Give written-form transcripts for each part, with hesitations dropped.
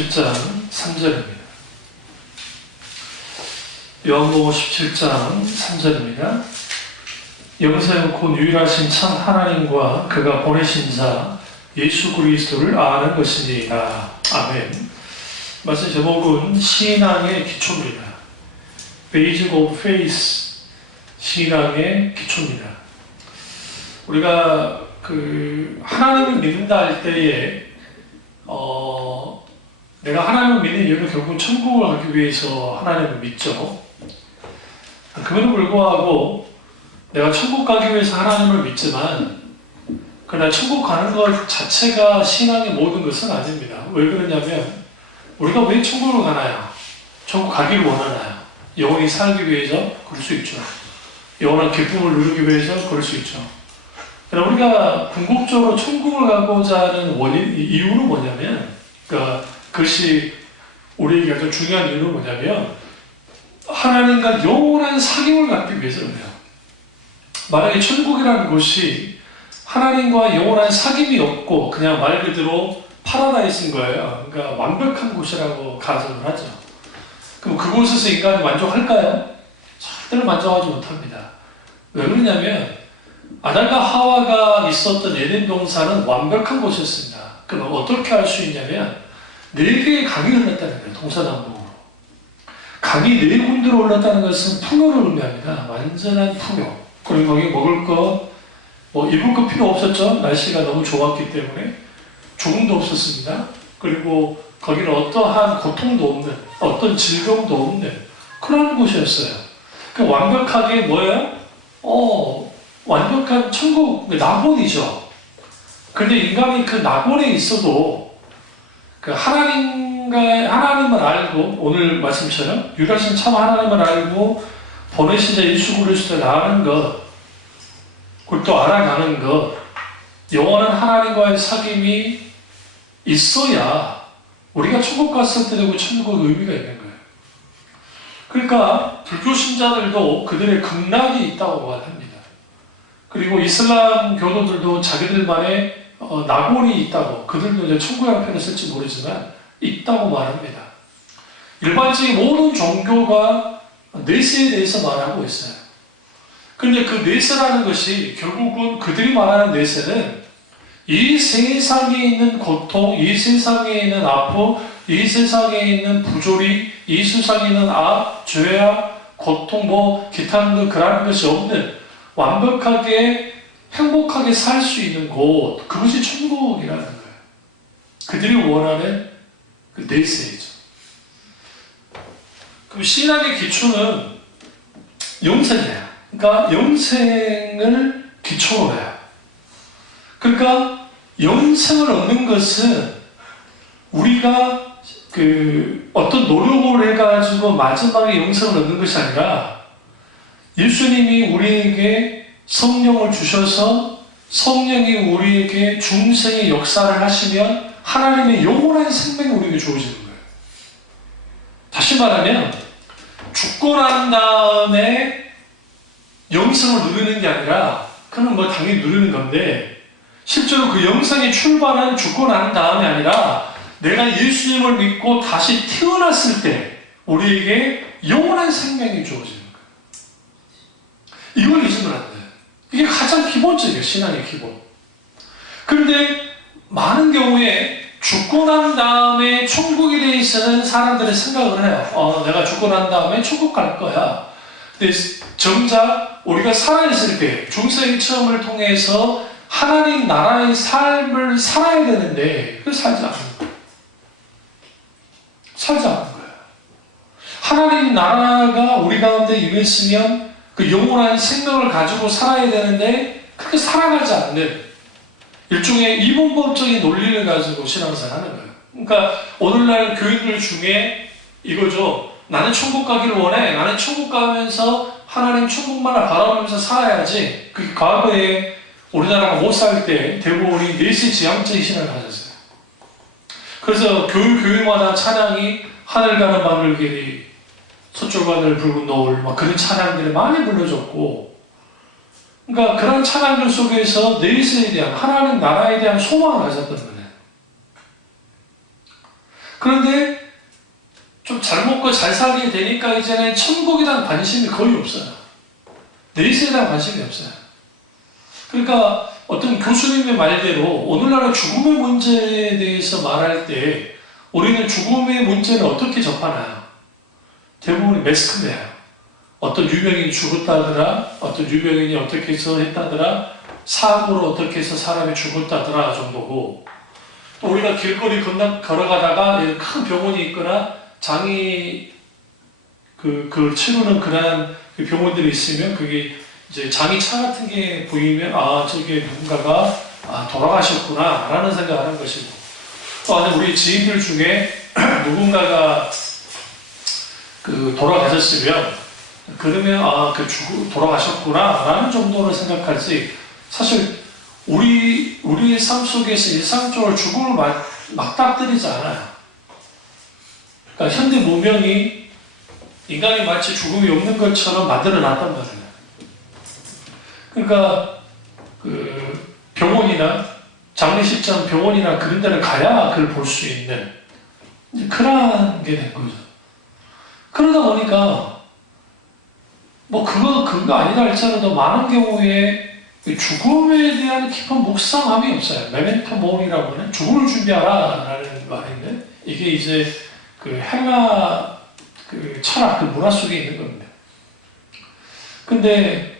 17장 3절입니다. 요한복음 17장 3절입니다. 영생 곧 유일하신 참 하나님과 그가 보내신 자 예수 그리스도를 아는 것이니라. 아멘. 말씀 제목은 신앙의 기초입니다. Basic of Faith, 신앙의 기초입니다. 우리가 하나님을 믿는다 할 때에 내가 하나님을 믿는 이유는 결국 천국을 가기 위해서 하나님을 믿죠. 그럼에도 불구하고 내가 천국 가기 위해서 하나님을 믿지만 그러나 천국 가는 것 자체가 신앙의 모든 것은 아닙니다. 왜 그러냐면 우리가 왜 천국을 가나요? 천국 가기를 원하나요? 영원히 살기 위해서 그럴 수 있죠. 영원한 기쁨을 누리기 위해서 그럴 수 있죠. 그러나 우리가 궁극적으로 천국을 가고자 하는 이유는 뭐냐면 그것이 우리에게 아주 중요한 이유는 뭐냐면 하나님과 영원한 사귐을 갖기 위해서는요. 만약에 천국이라는 곳이 하나님과 영원한 사귐이 없고 그냥 말 그대로 파라다이스인 거예요. 그러니까 완벽한 곳이라고 가정을 하죠. 그럼 그곳에서 인간이 만족할까요? 절대로 만족하지 못합니다. 왜 그러냐면 아담과 하와가 있었던 에덴 동산은 완벽한 곳이었습니다. 그럼 어떻게 할 수 있냐면 4개의 강이 흘렀다는 거예요. 동서남북으로. 강이 4군데로 흘렀다는 것은 풍요를 의미합니다. 완전한 풍요. 그리고 거기 먹을 거, 입을 거 필요 없었죠. 날씨가 너무 좋았기 때문에. 조금도 없었습니다. 그리고 거기는 어떠한 고통도 없는, 어떤 질병도 없는 그런 곳이었어요. 완벽하게 뭐예요? 완벽한 천국, 낙원이죠. 그런데 인간이 그 낙원에 있어도 하나님을 알고, 오늘 말씀처럼 유일하신 참 하나님을 알고 보내신 자 예수 그리스도를 아는 것, 그걸 또 알아가는 것, 영원한 하나님과의 사귐이 있어야 우리가 천국 갔을 때 되고 천국의 의미가 있는 거예요. 그러니까 불교 신자들도 그들의 극락이 있다고 합니다. 그리고 이슬람 교도들도 자기들만의 낙원이 있다고, 그들도 이제 천국이라는 표현을 쓸지 모르지만 있다고 말합니다. 일반적인 모든 종교가 내세에 대해서 말하고 있어요. 그런데 그 내세라는 것이 결국은 그들이 말하는 내세는 이 세상에 있는 고통, 이 세상에 있는 아픔, 이 세상에 있는 부조리, 이 세상에 있는 악, 죄악, 고통, 기타 그런 것이 없는 완벽하게 행복하게 살 수 있는 곳, 그것이 천국이라는 거예요. 그들이 원하는 그 내세이죠. 그럼 신앙의 기초는 영생이에요. 그러니까 영생을 기초로 해요. 그러니까 영생을 얻는 것은 우리가 어떤 노력을 해가지고 마지막에 영생을 얻는 것이 아니라 예수님이 우리에게 성령을 주셔서 성령이 우리에게 중생의 역사를 하시면 하나님의 영원한 생명이 우리에게 주어지는 거예요. 다시 말하면 죽고 난 다음에 영생을 누리는 게 아니라 그건 당연히 누리는 건데 실제로 그 영생의 출발은 죽고 난 다음이 아니라 내가 예수님을 믿고 다시 태어났을 때 우리에게 영원한 생명이 주어지는 거예요. 이걸 잊으면 안 돼요. 이게 가장 기본적이에요. 신앙의 기본. 그런데 많은 경우에 죽고 난 다음에 천국에 대해서는 사람들이 생각을 해요. 내가 죽고 난 다음에 천국 갈 거야. 근데 정작 우리가 살아있을 때 중생의 체험을 통해서 하나님 나라의 삶을 살아야 되는데 그걸 살지 않는 거예요. 살지 않는 거예요. 하나님 나라가 우리 가운데 임했으면 그 영원한 생명을 가지고 살아야 되는데 그렇게 살아가지 않는 일종의 이분법적인 논리를 가지고 신앙생활 하는 거예요. 그러니까 오늘날 교인들 중에 이거죠. 나는 천국 가기를 원해. 나는 천국 가면서 하나님 천국만을 바라보면서 살아야지. 그게 과거에 우리나라가 못 살 때 대부분이 내시지향적인 신앙을 가졌어요. 그래서 교회마다 찬양이 하늘 가는 바늘길이 서쪽 하늘 붉은 노을 그런 찬양들이 많이 불러졌고, 그러니까 그런 찬양들 속에서 내세에 대한 하나님 나라에 대한 소망을 가졌던 거예요. 그런데 좀 잘 먹고 잘 살게 되니까 이제는 천국에 대한 관심이 거의 없어요. 내세에 대한 관심이 없어요. 그러니까 어떤 교수님의 말대로 오늘날의 죽음의 문제에 대해서 말할 때 우리는 죽음의 문제를 어떻게 접하나요? 대부분 매스컴이에요. 어떤 유명인이 죽었다더라, 어떤 유명인이 어떻게 해서 했다더라, 사고로 어떻게 해서 사람이 죽었다더라 정도고, 또 우리가 길거리 걸어가다가 큰 병원이 있거나 장이 그걸 치르는 그러한 병원들이 있으면 그게 이제 장이 차 같은 게 보이면 저게 누군가가 돌아가셨구나 라는 생각을 하는 것이고, 또 우리 지인들 중에 누군가가 돌아가셨으면 그러면 돌아가셨구나 라는 정도로 생각하지, 사실 우리의 삶 속에서 일상적으로 죽음을 맞닥뜨리지 않아요. 그러니까 현대 문명이 인간이 마치 죽음이 없는 것처럼 만들어놨단 말이에요. 그러니까 병원이나 장례식장 병원이나 그런 데를 가야 그걸 볼 수 있는 그런 게 된 거죠. 그러다 보니까 그거 아니다 할지라도 많은 경우에 죽음에 대한 깊은 묵상함이 없어요. 메멘토 모리라고 하는 죽음을 준비하라 라는 말인데, 이게 이제 헬라 철학, 문화 속에 있는 겁니다. 근데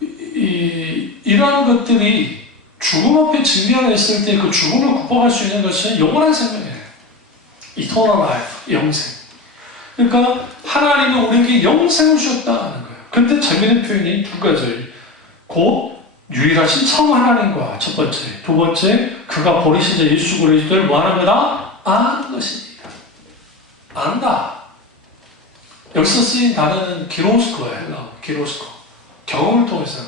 이러한 것들이 죽음 앞에 직면했을 때 그 죽음을 극복할 수 있는 것은 영원한 생명이에요. Eternal life, 영생. 그러니까 하나님은 우리에게 영생을 주셨다는 거예요. 근데 재미있는 표현이 두 가지. 곧 유일하신 참 하나님과 첫 번째, 두 번째 그가 보내신 자 예수 그리스도를 뭐하는 거다? 아는 것이니라. 안다. 여기서 쓰인 단어는 기로스코예요. 기로스코. 경험을 통해서.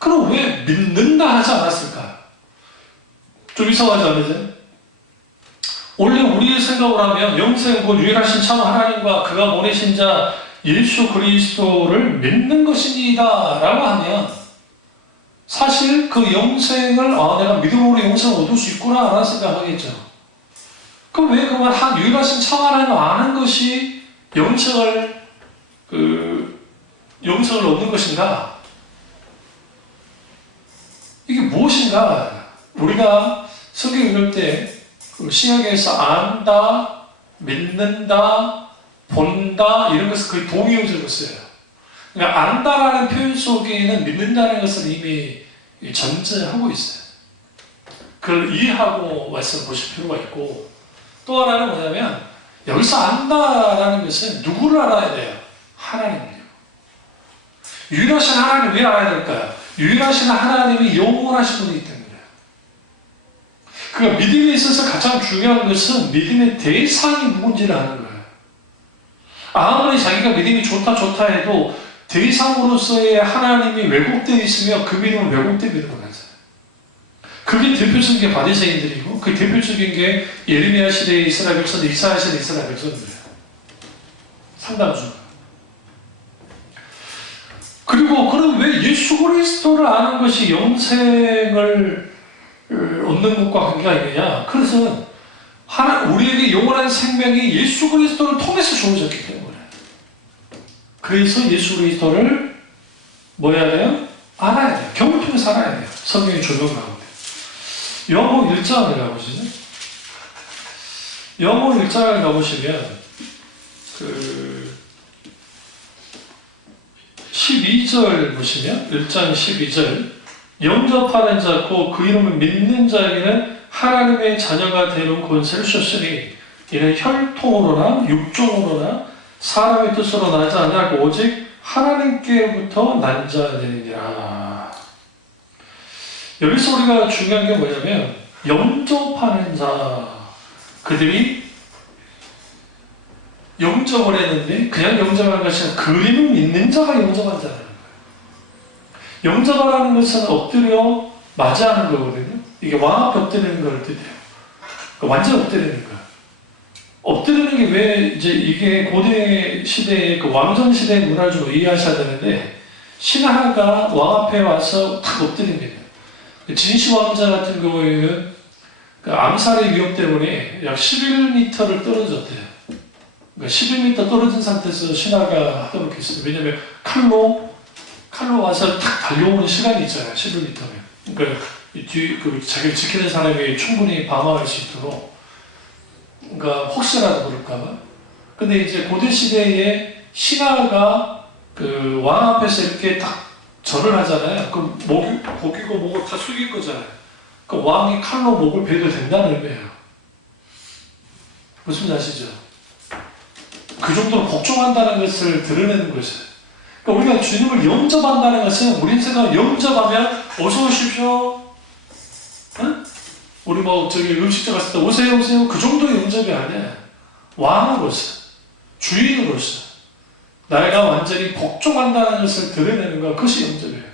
그럼 왜 믿는다 하지 않았을까? 좀 이상하지 않으세요? 원래 우리의 생각을 하면 영생 곧 유일하신 참 하나님과 그가 보내신 자 예수 그리스도를 믿는 것이니다 라고 하면 사실 그 영생을 내가 믿음으로 영생을 얻을 수 있구나 라는 생각하겠죠. 그럼 왜 그만 유일하신 참 하나님을 아는 것이 영생을 얻는 것인가? 이게 무엇인가? 우리가 성경 읽을 때 신약에서 안다, 믿는다, 본다 이런 것을 거의 동의어적으로 써요. 그러니까 안다라는 표현 속에는 믿는다는 것을 이미 전제하고 있어요. 그걸 이해하고 말씀 보실 필요가 있고, 또 하나는 뭐냐면 여기서 안다라는 것은 누구를 알아야 돼요? 하나님이에요. 유일하신 하나님 왜 알아야 될까요? 유일하신 하나님이 영원하신 분이기 때문에. 그러니까 믿음에 있어서 가장 중요한 것은 믿음의 대상이 누군지를 아는 거예요. 아무리 자기가 믿음이 좋다 해도 대상으로서의 하나님이 왜곡되어 있으면 그 믿음은 왜곡된 믿음을 가져요. 그게 대표적인 게 바리새인들이고, 그 대표적인 게 예레미야 시대의 이스라엘 백성들, 이사야 시대의 이스라엘 백성들이에요. 상당수. 그리고 그럼 왜 예수 그리스도를 아는 것이 영생을 얻는 것과 관계가 있느냐? 그래서 우리에게 영원한 생명이 예수 그리스도를 통해서 주어졌기 때문에. 그래서 예수 그리스도를 뭐 해야 돼요? 알아야 돼요. 경험을 통해서 알아야 돼요. 성경의 조명 가운데. 요한복음 1장을 가보시죠. 요한복음 1장을 가보시면 12절 보시면 1장 12절 영접하는 자 곧 그 이름을 믿는 자에게는 하나님의 자녀가 되는 권세를 주셨으니 이는 혈통으로나 육종으로나 사람의 뜻으로 나지 않냐고 오직 하나님께로부터 난 자들이니라. 여기서 우리가 중요한 게 뭐냐면 영접하는 자, 그들이 영접을 했는데 그냥 영접하는 것이 아니라 그림을 믿는 자가 영접한 자라는 거예요. 영접하라는 것은 엎드려 맞이하는 거거든요. 이게 왕 앞에 엎드리는 걸 뜻해요. 완전 엎드리는 거예요. 엎드리는 게 왜 이제 이게 고대 시대의 왕정 시대의 문화를 좀 이해하셔야 되는데, 신하가 왕 앞에 와서 탁 엎드립니다. 진시 왕자 같은 경우에는 그 암살의 위협 때문에 약 11m를 떨어졌대요. 그러니까 11m 떨어진 상태에서 신하가 하도록 했어요. 왜냐하면 칼로 와서 탁 달려오는 시간이 있잖아요. 11m면. 그러니까 자기를 지키는 사람이 충분히 방어할 수 있도록. 그러니까 혹시라도 그럴까봐. 근데 이제 고대 시대에 신하가 그 왕 앞에서 이렇게 딱 절을 하잖아요. 그 목이고 목을 다 숙일 거잖아요. 그 왕이 칼로 목을 베도 된다는 의미예요. 무슨 아시죠? 그 정도로 복종한다는 것을 드러내는 것이에요. 그러니까 우리가 주님을 영접한다는 것은 우리 인생을 영접하면 어서 오십시오. 응? 우리 음식점 갔을 때 오세요. 그 정도의 영접이 아니야. 왕으로서, 주인으로서 내가 완전히 복종한다는 것을 드러내는 것, 그것이 영접이에요.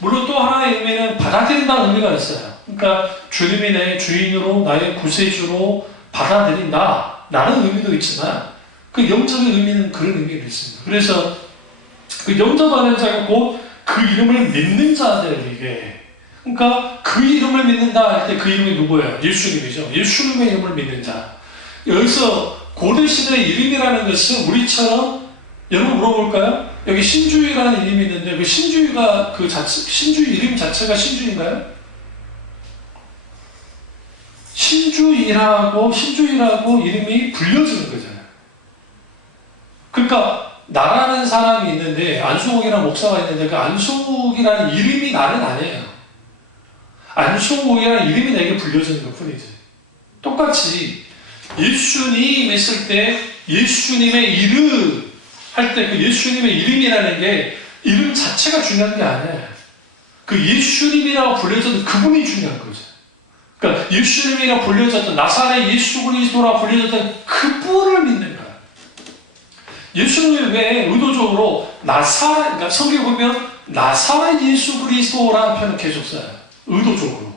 물론 또 하나의 의미는 받아들인다는 의미가 있어요. 그러니까 주님이 내 주인으로 나의 구세주로 받아들인다 라는 의미도 있지만 그 영접의 의미는 그런 의미가 있습니다. 그래서 그 영접하는 자가 곧 그 이름을 믿는 자들, 이게. 그러니까 그 이름을 믿는다 할 때 그 이름이 누구예요? 예수님이죠. 예수님의 이름을 믿는 자. 여기서 고대시대의 이름이라는 것은 우리처럼, 여러분 물어볼까요? 여기 신주이라는 이름이 있는데 그 신주이가 신주이 이름 자체가 신주인가요? 신주이라고 이름이 불려지는 거잖아요. 그러니까 나라는 사람이 있는데, 안수국이라는 목사가 있는데 그 안수국이라는 이름이 나는 아니에요. 안수국이라는 이름이 내게 불려지는 것 뿐이지. 똑같이 예수님 했을 때 예수님의 이름 할 때 그 예수님의 이름이라는 게 이름 자체가 중요한 게 아니에요. 그 예수님이라고 불려졌던 그분이 중요한 거죠. 그러니까 예수님이라고 불려졌던 나사렛 예수 그리스도라고 불려졌던 그분을 믿는 거예요. 예수님이 왜 의도적으로 그러니까 성경에 보면 나사렛 예수 그리스도라는 표현을 계속 써요. 의도적으로.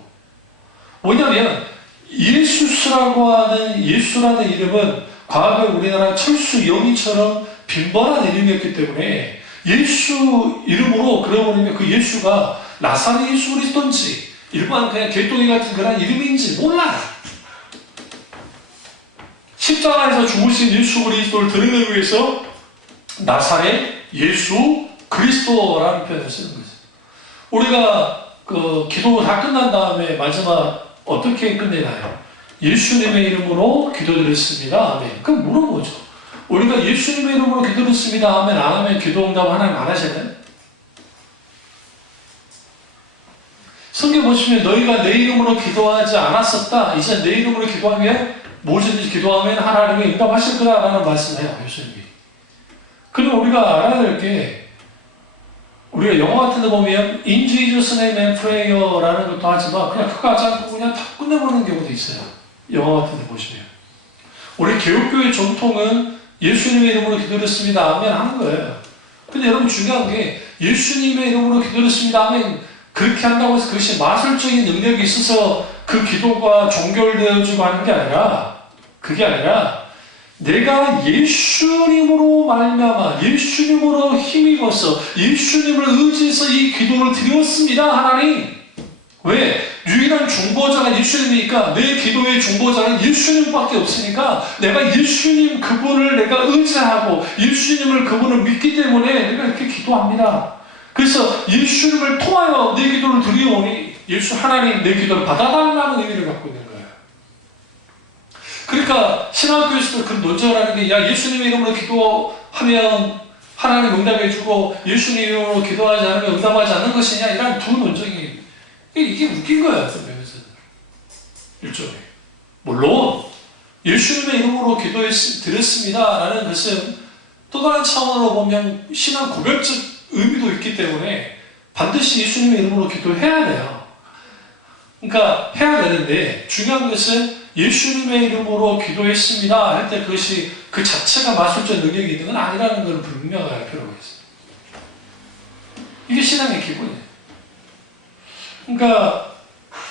뭐냐면 예수스라고 하는 예수라는 이름은 과거에 우리나라 철수 영희처럼 빈번한 이름이었기 때문에 예수 이름으로 그러버리면 그 예수가 나사렛 예수 그리스도인지 일반 그냥 개똥이 같은 그런 이름인지 몰라요. 십자가에서 죽으신 예수 그리스도를 드러내기 위해서 나사렛 예수 그리스도라는 표현을 쓰는 거죠. 우리가 그 기도 다 끝난 다음에 마지막 어떻게 끝내나요? 예수님의 이름으로 기도드렸습니다. 아멘. 그럼 물어보죠. 우리가 예수님의 이름으로 기도드렸습니다. 아멘. 안 하면 기도 응답 하나님 안 하시나요? 성경 보시면 너희가 내 이름으로 기도하지 않았었다. 이제 내 이름으로 기도하면 무엇이든지 기도하면 하나님이 응답하실 거다라는 말씀이에요. 예수님이. 그럼 우리가 알아야 될 게, 우리가 영어 같은 데 보면 In Jesus name and prayer라는 것도 하지만 그냥 그거 하지 않고 그냥 다 끝내버리는 경우도 있어요. 영어 같은 데 보시면. 우리 개혁교회 전통은 예수님의 이름으로 기도했습니다. 아멘 하는 거예요. 근데 여러분 중요한 게 예수님의 이름으로 기도했습니다. 아멘 그렇게 한다고 해서 그것이 마술적인 능력이 있어서 그 기도가 종결되어지고 하는 게 아니라, 그게 아니라 내가 예수님으로 말미암아 예수님으로 힘입어서 예수님을 의지해서 이 기도를 드렸습니다. 하나님. 왜? 유일한 중보자가 예수님이니까 내 기도의 중보자는 예수님밖에 없으니까 내가 예수님 그분을 내가 의지하고 예수님을 그분을 믿기 때문에 내가 이렇게 기도합니다. 그래서 예수님을 통하여 내 기도를 드리오니 예수 하나님 내 기도를 받아달라는 의미를 갖고 있는 거예요. 그러니까 신학교에서도 그런 논쟁을 하는 게, 야 예수님의 이름으로 기도하면 하나님 응답해주고 예수님 이름으로 기도하지 않으면 응답하지 않는 것이냐, 이런 두 논쟁이, 이게 웃긴 거야. 일종의. 물론 예수님의 이름으로 기도드렸습니다 라는 것은 또 다른 차원으로 보면 신앙 고백적 의미도 있기 때문에 반드시 예수님의 이름으로 기도해야 돼요. 그러니까 해야 되는데 중요한 것은 예수님의 이름으로 기도했습니다 할 때 그것이 그 자체가 마술적 능력이 있는 건 아니라는 걸 분명할 필요가 있어요. 이게 신앙의 기본이에요. 그러니까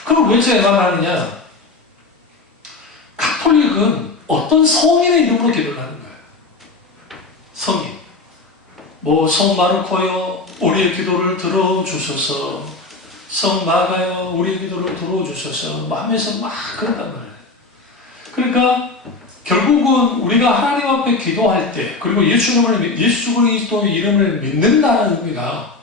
그럼 왜 제가 말하느냐? 가톨릭은 어떤 성인의 이름으로 기도를 하는 거예요. 성인. 뭐 성 마르코여 우리의 기도를 들어주셔서 성 나가요 우리 기도를 들어주셔서 하면서 막 그런단 말이에요. 그러니까 결국은 우리가 하나님 앞에 기도할 때, 그리고 예수 그리스도의 이름을 믿는다는 의미가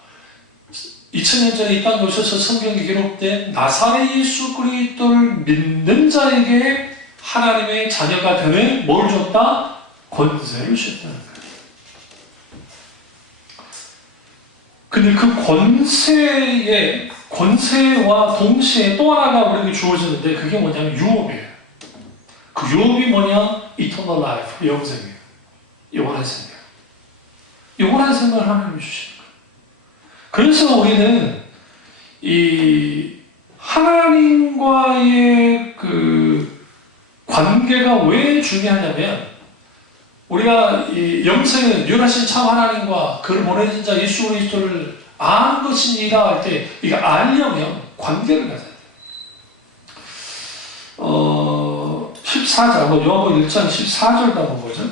2000년 전에 이 땅에 오셔서 성경에 기록된 나사렛 예수 그리스도를 믿는 자에게 하나님의 자녀가 되는 뭘 줬다? 권세를 주셨다는 거예요. 근데 그 권세와 동시에 또 하나가 우리에게 주어지는데 그게 뭐냐면 유업이에요. 그 유업이 뭐냐? Eternal life, 영생이에요. 영원한 생명. 영원한 생명을 하나님이 주시는 거예요. 그래서 우리는 이 하나님과의 그 관계가 왜 중요하냐면 우리가 이 영생은 유일하신 참 하나님과 그를 보내신 자 예수 그리스도를 아는 것이니라 할 때 이거 알려면 관계를 가져야 돼요. 14절, 요한복음 1장 14절도 한번 보죠.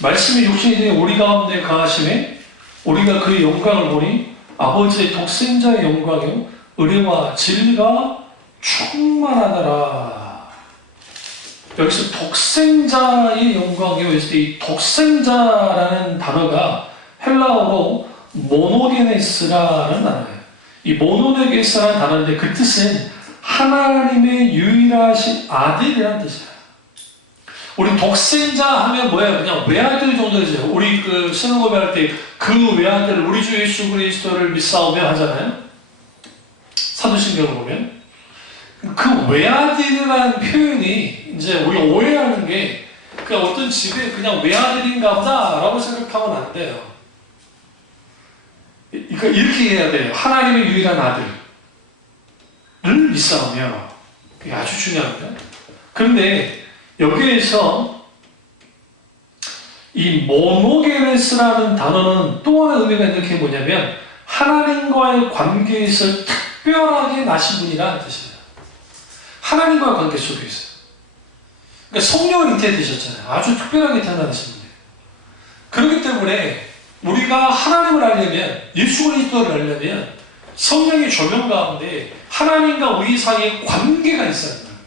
말씀이 육신이 되어 우리 가운데 거하심에 우리가 그의 영광을 보니 아버지의 독생자의 영광이요 의리와 진리가 충만하더라. 여기서 독생자의 영광이요 했을 때 이 독생자라는 단어가 헬라어로 모노게네스라는 단어예요. 이 모노게네스라는 단어인데 그 뜻은 하나님의 유일하신 아들이라는 뜻이에요. 우리 독생자 하면 뭐예요? 그냥 외아들 정도 되죠. 우리 그 신앙고백할 때 그 외아들, 우리 주 예수 그리스도를 믿사오며 하잖아요. 사도신경을 보면. 그 외아들이라는 표현이 이제 우리가 오해하는 게 그 어떤 집에 그냥 외아들인가 보다 라고 생각하면 안 돼요. 그러니까 이렇게 해야 돼요. 하나님의 유일한 아들을 믿사오며. 그게 아주 중요합니다. 그런데 여기에서 이 모노게네스라는 단어는 또 하나 의미가 있는 게 뭐냐면 하나님과의 관계에서 특별하게 나신 분이라는 뜻이에요. 하나님과의 관계 속에 있어요. 그러니까 성령을 잉태되셨잖아요. 아주 특별하게 태어나신 분이에요. 그렇기 때문에 우리가 하나님을 알려면, 예수 그리스도를 알려면 성령의 조명 가운데 하나님과 우리 사이에 관계가 있어야 된다는 거예요.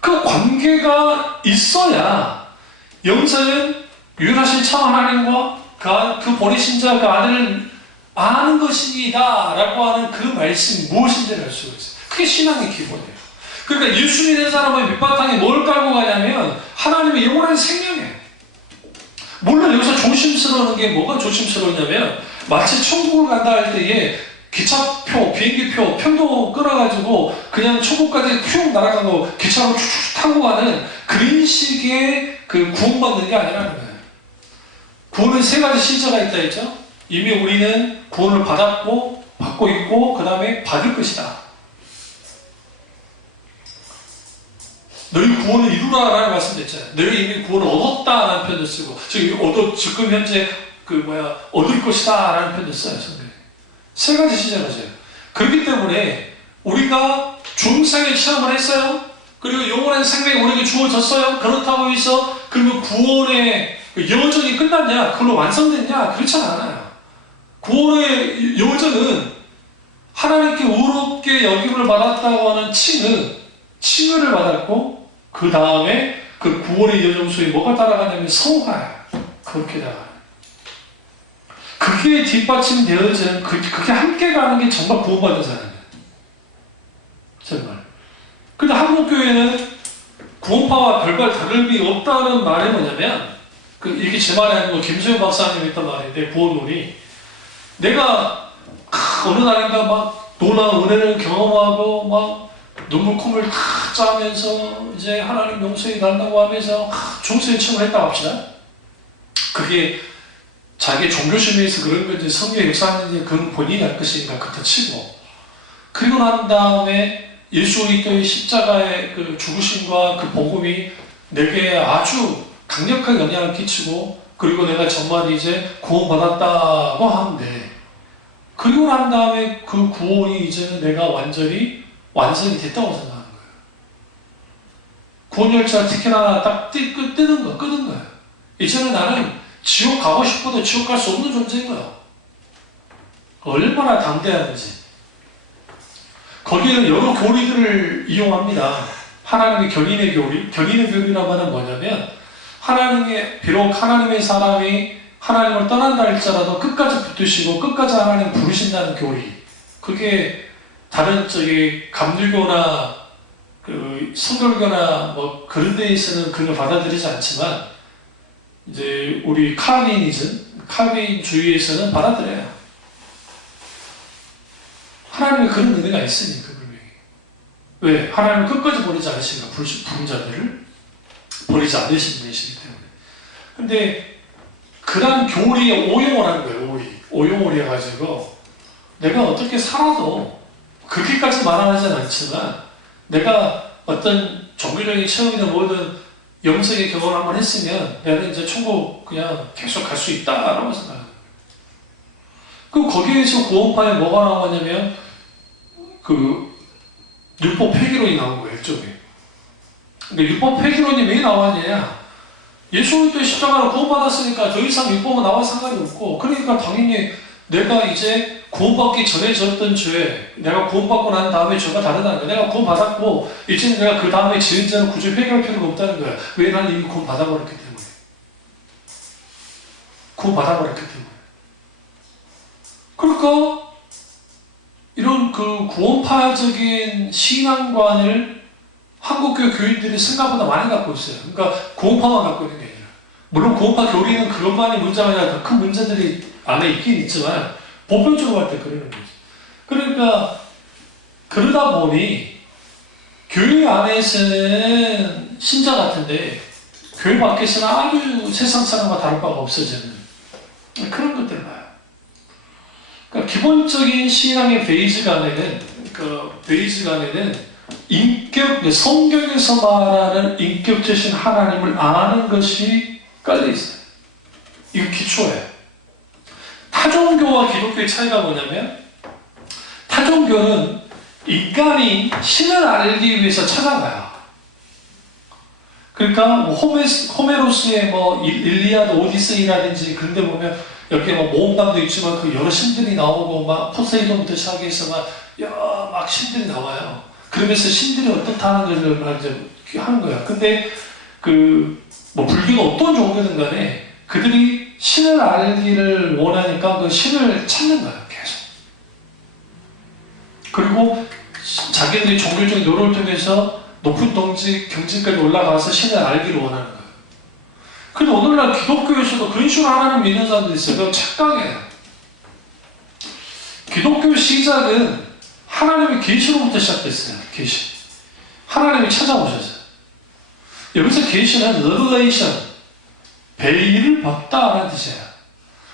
그 관계가 있어야 영생은 유일하신 참 하나님과 그 보내신 자 그 아들을 아는 것이다 라고 하는 그 말씀이 무엇인지를 알 수가 있어요. 그게 신앙의 기본이에요. 그러니까 예수 믿는 사람의 밑바탕에 뭘 깔고 가냐면 하나님의 영원한 생명이에요. 물론 여기서 조심스러운 게 뭐가 조심스러우냐면 마치 천국을 간다 할 때에 기차표, 비행기표, 편도 끊어가지고 그냥 천국까지 쭉 날아가고 기차로 쭉쭉 타고 가는 그런 식의 그 구원받는 게 아니라는 거예요. 구원은 세 가지 시제가 있다 했죠. 이미 우리는 구원을 받았고 받고 있고 그 다음에 받을 것이다. 너희 구원을 이루라라는 말씀드렸잖아요. 너희 이미 구원을 얻었다라는 표현도 쓰고 지금 현재 얻을 것이다라는 표현도 써요. 성경에. 세 가지 시제가죠. 그렇기 때문에 우리가 중생의 체험을 했어요. 그리고 영원한 생명이 우리에게 주어졌어요. 그렇다고 해서 그리고 구원의 여정이 끝났냐? 그걸로 완성됐냐? 그렇지 않아요. 구원의 여정은 하나님께 의롭게 여김을 받았다고 하는 칭의를 받았고 그 다음에 그 구원의 여정 속에 뭐가 따라가냐면 성화예요. 그렇게 나가요. 그게 뒷받침되어지는 그게 함께 가는 게 정말 구원받은 사람이에요. 정말. 근데 한국교회는 구원파와 별반 다를 게 없다는 말이 뭐냐면 이게 제 말이 아니고 김수현 박사님이 했던 말인데 구원론이 내가 어느 날인가 막 노나 은혜를 경험하고 막 눈물 콧물 다 짜면서 이제 하나님 용서해 달라고 하면서 중생의 체험을 했다고 합시다. 그게 자기 종교심에서 그런 건지 성경 역사하는지 그건 본인이 알 것이니까 그렇다 치고 그리고 난 다음에 예수 그리스도의 십자가의 그 죽으심과 그 복음이 내게 아주 강력한 영향을 끼치고 그리고 내가 정말 이제 구원받았다고 하는데 그리고 난 다음에 그 구원이 이제는 내가 완전히 완성이 됐다고 생각하는 거예요. 구원 열차 티켓 하나 딱 끄는 거예요. 이제는 나는 지옥 가고 싶어도 지옥 갈 수 없는 존재인 거예요. 얼마나 담대한지. 거기에는 여러 교리들을 이용합니다. 하나님의 견인의 교리. 견인의 교리라고 하는 뭐냐면 비록 하나님의 사람이 하나님을 떠난다 할지라도 끝까지 붙으시고 끝까지 하나님 부르신다는 교리. 그게 다른 감리교나 성결교나 뭐 그런 데에서는 그걸 받아들이지 않지만 이제 우리 칼빈주의에서는 받아들여요. 하나님의 그런 은혜가 있으니까. 왜? 하나님은 끝까지 버리지 않으시니까 부른 자들을 버리지 않으신 분이시기 때문에. 근데 그런 교리에 오용을 하는 거예요. 오용을 해가지고 내가 어떻게 살아도 그렇게까지 말하지는 않지만 내가 어떤 종교적인 체험이나 뭐든 영성의 경험을 한번 했으면 내가 이제 천국 그냥 계속 갈 수 있다라고 생각해요. 그럼 거기에서 구원파에 뭐가 나오냐면 율법 폐기론이 나온 거예요, 일종의. 근데 율법 폐기론이 왜 나왔냐? 예수 그리스도의 십자가로 구원받았으니까 더 이상 율법은 나와 상관이 없고, 그러니까 당연히 내가 이제 구원받기 전에 졌던 죄, 내가 구원받고 난 다음에 죄가 다르다는 거야. 내가 구원받았고 이제는 내가 그 다음에 지은 죄는 굳이 회개할 필요가 없다는 거야. 왜? 나는 이미 구원받아버렸기 때문에. 구원받아버렸기 때문에. 그러니까 이런 구원파적인 신앙관을 한국교 교인들이 생각보다 많이 갖고 있어요. 그러니까 구원파만 갖고 있는 게 아니라. 물론 구원파 교리는 그것만이 문제가 아니라 더 큰 문제들이 안에 있긴 있지만 보편적으로 할 때 그러는 거죠. 그러니까 그러다 보니 교회 안에서는 신자 같은데 교회 밖에서는 아주 세상 사람과 다를 바가 없어지는 그런 것들을 봐요. 그러니까 기본적인 신앙의 베이스 안에는 성경에서 말하는 인격체신 하나님을 아는 것이 깔려 있어요. 이거 기초예요. 타종교와 기독교의 차이가 뭐냐면 타종교는 인간이 신을 알기 위해서 찾아가요. 그러니까 호메로스의 일리아드 오디세이라든지 그런 데 보면 여기에 모험담도 있지만 그 여러 신들이 나오고 막 포세이돈부터 시작해서 막 신들이 나와요. 그러면서 신들이 어떻다는 걸 이제 하는 거야. 근데 불교가 어떤 종교든 간에 그들이 신을 알기를 원하니까 그 신을 찾는 거예요. 계속. 그리고 자기들이 종교적인 노력을 통해서 높은 경지까지 올라가서 신을 알기를 원하는 거예요. 근데 오늘날 기독교에서도 그런 식으로 하나님 믿는 사람들이 있어요. 그건 착각이에요. 기독교 시작은 하나님의 계시로부터 시작됐어요. 계시. 하나님이 찾아오셨어요. 여기서 계시는 revelation, 베일을 벗다라는 뜻이에요.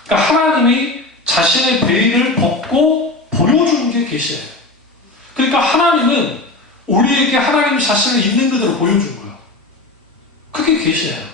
그러니까 하나님이 자신의 베일을 벗고 보여주는 게 계시예요. 그러니까 하나님은 우리에게 하나님 자신을 있는 그대로 보여준 거예요. 그게 계시예요.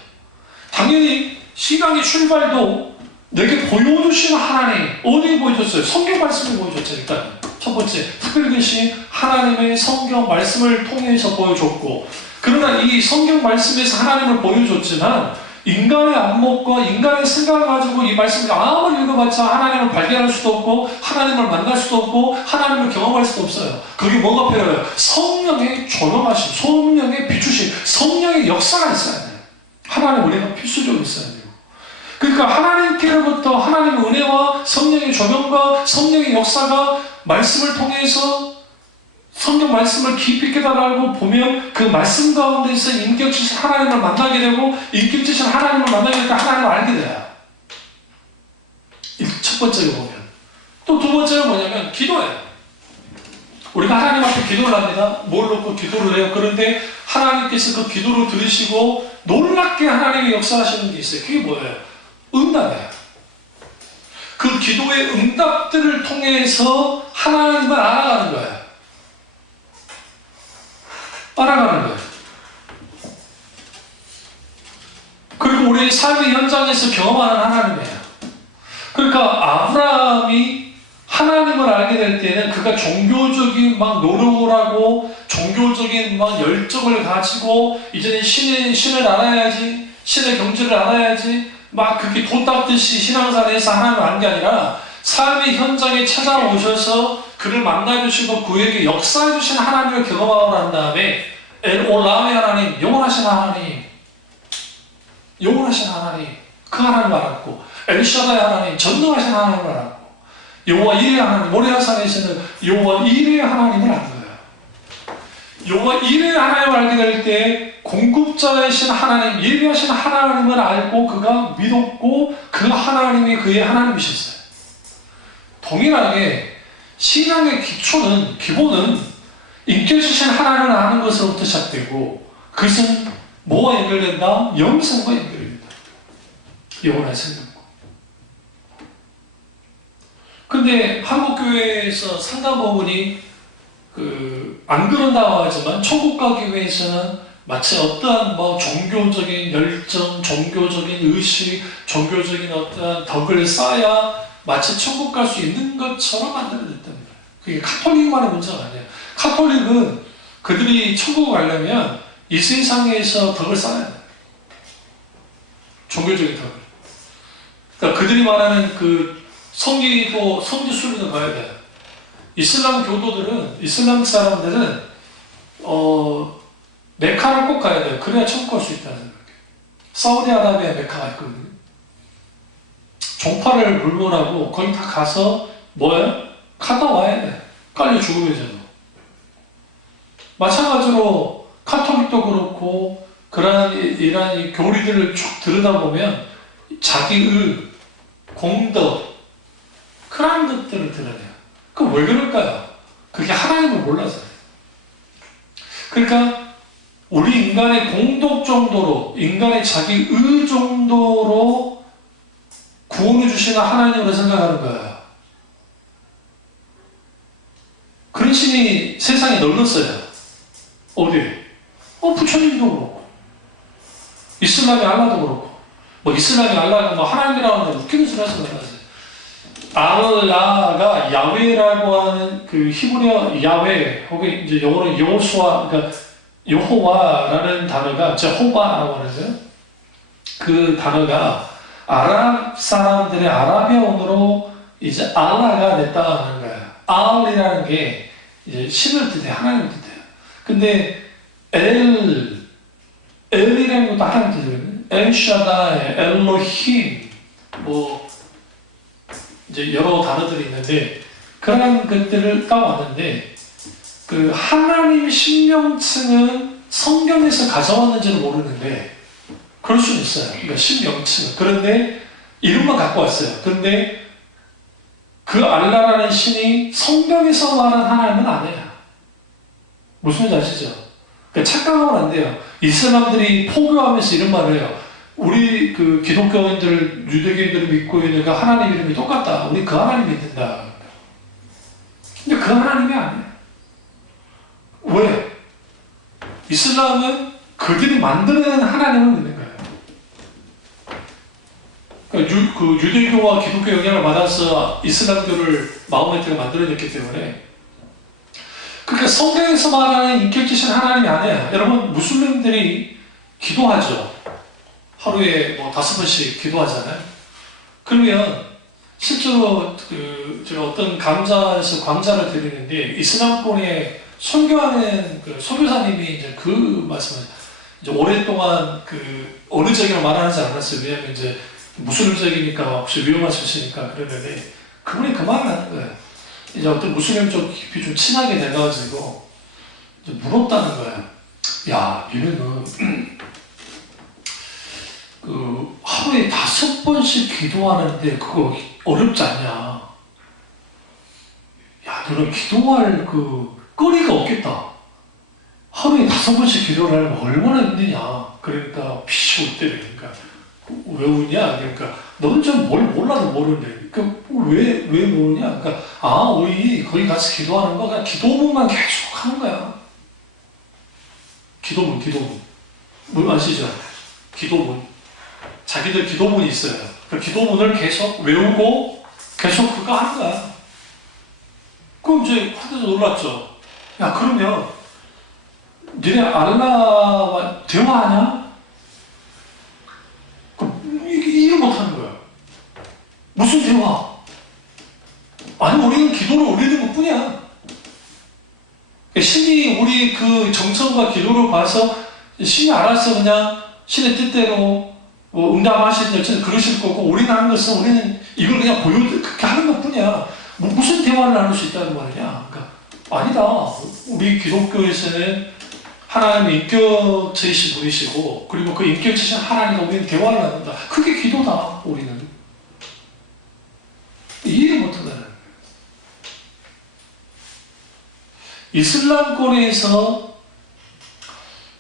당연히 신앙의 출발도 내게 보여주신 하나님, 어디 보여줬어요? 성경 말씀을 보여줬죠. 일단 첫 번째, 특별히 계신 하나님의 성경 말씀을 통해서 보여줬고, 그러나 이 성경 말씀에서 하나님을 보여줬지만 인간의 안목과 인간의 생각을 가지고 이 말씀을 아무리 읽어봤자 하나님을 발견할 수도 없고 하나님을 만날 수도 없고 하나님을 경험할 수도 없어요. 그게 뭐가 필요해요? 성령의 조명하심, 성령의 비추심, 성령의 역사가 있어야 돼요. 하나님 은혜가 필수적으로 있어야 돼요. 그러니까 하나님께로부터 하나님의 은혜와 성령의 조명과 성령의 역사가 말씀을 통해서 성경 말씀을 깊이 깨달아고 보면 그 말씀 가운데서 인격체신 하나님을 만나게 되고 인격체신 하나님을 만나게 되니까 하나님을 알게 돼요. 첫 번째로 보면. 또 두 번째는 뭐냐면 기도예요. 우리가 하나님 앞에 기도를 합니다. 뭘 놓고 기도를 해요. 그런데 하나님께서 그 기도를 들으시고 놀랍게 하나님의 역사하시는 게 있어요. 그게 뭐예요? 응답이에요. 그 기도의 응답들을 통해서 하나님을 알아가는 거예요. 알아가는 거예요. 그리고 우리 삶의 현장에서 경험하는 하나님이에요. 그러니까 아브라함이 하나님을 알게 될 때는 그가 종교적인 노력을 하고 종교적인 열정을 가지고 이제는 신을 알아야지, 신의 경지를 알아야지 그렇게 돈 닦듯이 신앙생활에서 하나님을 아는 게 아니라 삶의 현장에 찾아오셔서 그를 만나주시고 그에게 역사해주신 하나님을 경험하고 난 다음에 엘올람의 하나님, 영원하신 하나님, 영원하신 하나님, 그 하나님을 알았고, 엘샤다의 하나님, 전능하신 하나님을 알았고, 여호와 이레의 하나님, 모리아산에서는 여호와 이레의 하나님을 안 거예요. 여호와 이레의 하나님을 알게 될 때 공급자이신 하나님, 예비하신 하나님을 알고 그가 믿었고 그 하나님이 그의 하나님이셨어요. 동일하게 신앙의 기본은 인격주신 하나님을 아는 것으로부터 시작되고 그것은 뭐와 연결된다? 영생과 연결됩니다. 영원한 생명과. 근데 한국교회에서 상당 부분이 안 그런다고 하지만 천국 가기 위해서는 마치 어떠한 종교적인 열정, 종교적인 의식, 종교적인 어떠한 덕을 쌓아야 마치 천국 갈 수 있는 것처럼 만들어졌답니다. 그게 카톨릭만의 문제가 아니에요. 카톨릭은 그들이 천국 가려면 이 세상에서 덕을 쌓아야 돼요. 종교적인 덕을. 그러니까 그들이 말하는 그 성기도, 성지순례도 가야 돼요. 이슬람 교도들은, 이슬람 사람들은 메카를 꼭 가야 돼요. 그래야 천국 갈 수 있다는 거예요. 사우디아라비아 메카가 있거든요. 종파를 불문하고 거기 다 가서 갔다 와야 돼. 깔려 죽으면 되잖아. 마찬가지로 카톨릭도 그렇고 이러한 이 교리들을 쭉 들여다보면 자기의 공덕 그런 것들을 드러내요. 그럼 왜 그럴까요? 그게 하나님을 몰라서요. 그러니까 우리 인간의 공덕 정도로, 인간의 자기 의 정도로 구원해 주시는 하나님으로 생각하는 거예요. 그런 신이 세상에 널렸어요. 어디? 부처님도 그렇고, 이슬람의 알라도 그렇고, 이슬람의 알라가 하나님이라고 하는 웃기는 소리 하지 말았어요. 알라가 야훼라고 하는 그 히브리어 야훼, 혹은 이제 영어로 여호수아, 그러니까 여호와라는 단어가 제호바라고 하는데요. 그 단어가 아랍 사람들의 아라비아어로 이제 알라가 됐다 하는 거예요. 알이라는 게 이제 신을 뜻해요. 하나님을 뜻해요. 근데 엘이라는 것도 하나님 뜻이거든요. 엘샤다이, 엘로힘, 이제 여러 단어들이 있는데 그런 것들을 따왔는데 그 하나님 신명칭은 성경에서 가져왔는지는 모르는데 그럴 수는 있어요. 그러니까 신명칭은. 그런데 이름만 갖고 왔어요. 그런데 그 알라라는 신이 성경에서 말하는 하나님은 아니에요. 무슨 말인지 아시죠? 그러니까 착각하면 안 돼요. 이슬람들이 포교하면서 이런 말을 해요. 우리 그 기독교인들, 유대교인들을 믿고 있는 그 하나님 이름이 똑같다. 우리 그 하나님 믿는다. 근데 그 하나님이 아니에요. 왜? 이슬람은 그들이 만드는 하나님을 믿는 거예요. 그러니까 그 유대교와 기독교 영향을 받아서 이슬람교를 마호메트가 만들어냈기 때문에 그러니까 성경에서 말하는 인격지신 하나님이 아니에요. 여러분 무슬림들이 기도하죠. 하루에 5번씩 기도하잖아요. 그러면 실제로 제가 어떤 강좌에서 강좌를 드리는데 이슬람권에 선교하는 그 선교사님이 이제 그 말씀을 이제 오랫동안 그 어느 적이라고 말하지 않았어요. 왜냐하면 이제 무슬림적이니까 혹시 위험할 수 있으니까 그러는데 그분이 그 말을 하는 거예요. 이제 어떤 무슬림 쪽 깊이 좀 친하게 돼가지고 이제 물었다는 거예요. 야, 얘네는 그 하루에 5번씩 기도하는데 그거 어렵지 않냐? 야, 너는 기도할 그 거리가 없겠다. 하루에 5번씩 기도를 하려면 얼마나 힘드냐? 그러니까 피시 웃대. 그러니까 왜 웃냐? 그러니까 너는 좀 뭘 몰라도 모르는데 왜 모르냐? 그러니까 우리 거기 가서 기도하는 거 그냥 기도문만 계속 하는 거야. 기도문. 뭘 아시죠? 기도문. 자기들 기도문이 있어요. 그 기도문을 계속 외우고 계속 그거 하는 거야. 그럼 이제 하늘에서 놀랐죠. 야, 그러면 니네 알라와 대화하냐? 이해를 못하는 거야. 무슨 대화? 그냥 우리는 기도를 올리는 것 뿐이야. 신이 우리 그 정성과 기도를 봐서 신이 알아서 그냥 신의 뜻대로 뭐 응답하시는 여튼 그러실 거고, 우리는 하는 것은 우리는 이걸 그냥 그렇게 하는 것 뿐이야. 뭐 무슨 대화를 나눌 수 있다는 말이냐. 그러니까 아니다. 우리 기독교에서는 하나님의 인격체이신 분이시고, 그리고 그 인격체이신 하나님과 우리는 대화를 나눈다. 그게 기도다. 우리는 이해를 못한다는 거예요. 이슬람권에서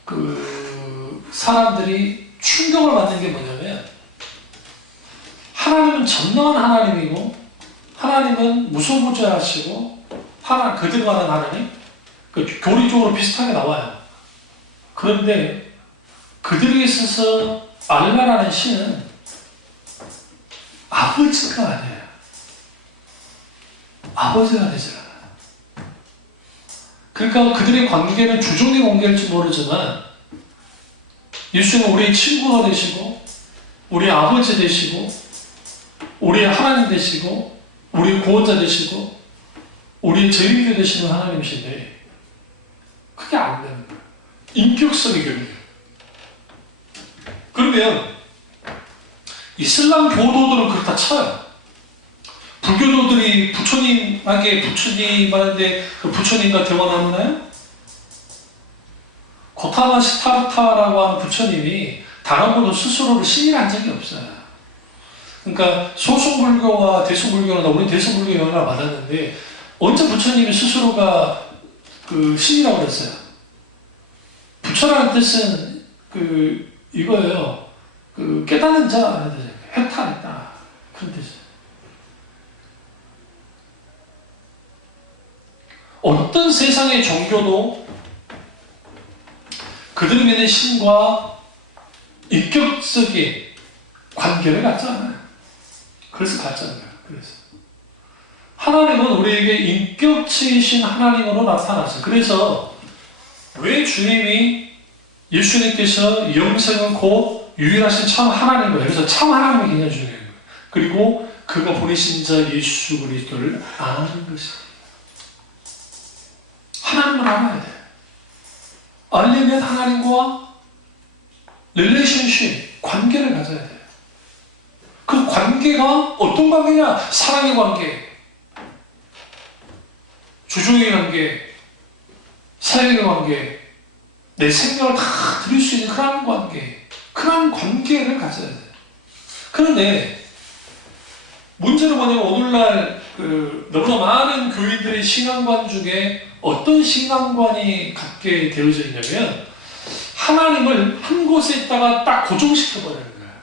그 사람들이 충격을 받는 게 뭐냐면, 하나님은 전능한 하나님이고 하나님은 무소부재하시고 그들과 하는 하나님, 그 교리적으로 비슷하게 나와요. 그런데 그들에게 있어서 알라라는 신은 아버지가 아니에요. 아버지가 되지 않아요. 그러니까 그들의 관계는 주종의 관계일지 모르지만, 예수님은 우리의 친구가 되시고 우리의 아버지 되시고 우리의 하나님 되시고 우리의 구원자 되시고 우리의 제일교 되시는 하나님이신데, 그게 안 되는 거예요. 인격성의 교리예요. 그러면 이슬람 교도들은 그렇다 쳐요. 불교도들이 부처님한테 그 부처님과 대화나누나요? 고타마 시타르타라고 하는 부처님이 단 한 번도 스스로를 신이라 한 적이 없어요. 그러니까 소승불교와 대승불교는, 우리 대승불교 영향을 받았는데, 언제 부처님이 스스로가 그 신이라고 그랬어요? 부처라는 뜻은 이거예요. 깨닫는 자, 해탈했다. 그런 뜻이에요. 어떤 세상의 종교도 그들이 믿는 신과 인격적인 관계를 갖지 않아요. 그래서 갖지 않아요. 그래서 하나님은 우리에게 인격체이신 하나님으로 나타났어요. 그래서 왜 주님이, 예수님께서 영생은 곧 유일하신 참 하나님이에요. 그래서 참 하나님이 굉장히 중요해요. 그리고 그가 보내신 자 예수 그리스도를 아는 것이에요. 하나님을 알아야 돼. 알려면 하나님과 릴레이션십, 관계를 가져야 돼. 그 관계가 어떤 관계냐? 사랑의 관계, 주종의 관계, 사역의 관계, 내 생명을 다 드릴 수 있는 그런 관계, 그런 관계를 가져야 돼. 그런데 문제는 뭐냐면, 오늘날 너무나 많은 교인들의 신앙관 중에 어떤 신앙관이 갖게 되어져 있냐면, 하나님을 한 곳에 있다가 딱 고정시켜버리는 거예요.